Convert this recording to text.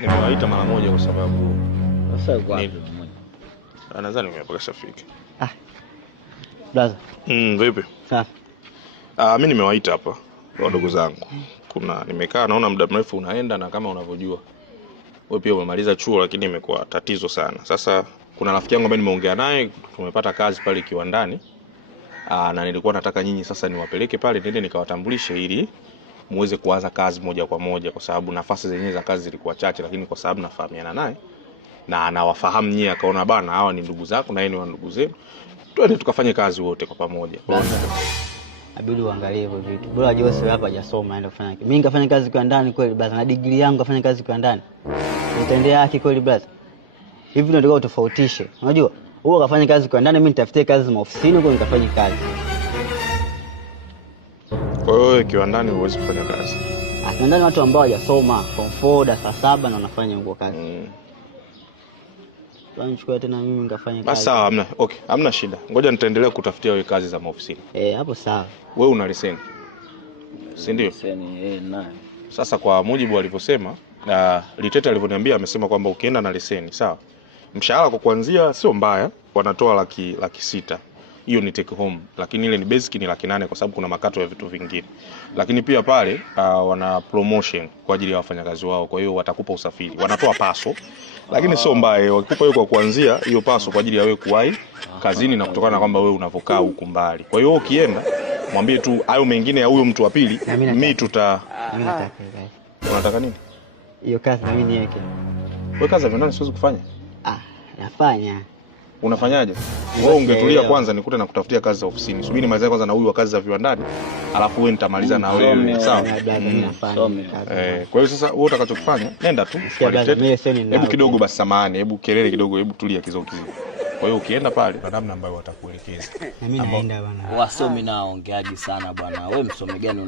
Nimewaita mara moja kwa sababu sasa kwa nadhani nimepaka shafiki. Brother. Vipi? Safi. Mimi nimewaita hapa wadogo zangu. Nimekaa naona muda mrefu unaenda, na kama unavyojua wewe pia umemaliza chuo, lakini imekuwa tatizo sana. Sasa kuna rafiki yangu ambaye nimeongea naye, tumepata kazi pale kiwandani. Na nilikuwa nataka nyinyi sasa niwapeleke pale nende nikawatambulishe ili muweze kuanza kazi moja kwa moja, kwa sababu nafasi zenyewe za kazi zilikuwa chache, lakini kwa sababu nafahamiana naye na anawafahamu nyinyi, akaona bana hawa ni ndugu zako na yeye ni wa ndugu zenu, twende tukafanye kazi wote kwa pamoja. Abidi uangalie hivyo vitu. Bora Jose hapa hajasoma aenda kufanya. Mimi nikafanya kazi kwa ndani kweli brother, na degree yangu kafanya kazi kwa ndani. Nitaendea haki kweli brother. Hivi ndio ndio utofautishe. Unajua? Wewe ukafanya kazi kwa ndani, mimi nitafutie kazi maofisini huko nikafanye kazi. Kwa hiyo kiwandani huwezi kufanya kazi. Kiwandani watu ambao hawajasoma form 4 darasa 7 na wanafanya huko kazi. Tunachukua tena mimi nikafanya kazi. Basi sawa, hamna. Okay, hamna shida. Ngoja nitaendelea kutafutia wewe kazi za maofisini. Hapo sawa. Wewe una leseni? Si ndio? Leseni nayo. Sasa kwa mujibu alivyosema na Litete alivyoniambia, amesema kwamba ukienda na leseni, sawa, mshahara kwa kuanzia sio mbaya, wanatoa laki 6. Hiyo ni take home, lakini ile ni basic ni laki 8 kwa sababu kuna makato ya vitu vingine. Lakini pia pale wana promotion kwa ajili ya wafanyakazi wao, kwa hiyo watakupa usafiri. Wanatoa paso, lakini sio mbaya, wakikupa hiyo kwa kuanzia hiyo paso kwa ajili ya wewe kuwahi kazini na kutokana na kwamba wewe unavokaa huko mbali. Kwa hiyo ukienda mwambie tu hayo mengine ya huyo mtu wa pili, mimi Mimi nataka. Unataka nini? Hiyo kazi mimi niweke. Wewe kazi za ndani siwezi kufanya. Nafanya. Unafanyaje? Wewe ungetulia kwanza nikute na kutafutia kazi za ofisini. Subiri nimalize kwanza na huyu wa kazi za viwandani, alafu wewe nitamaliza na wewe. Sawa? Kwa hiyo sasa wewe utakachofanya, nenda tu. Hebu kidogo basi, samahani, hebu kelele kidogo, hebu tulia kidogo. Kwa hiyo ukienda pale na namna ambayo watakuelekeza. Mimi naenda bwana. Wasomi na ongeaji sana bwana. Wewe msomi gani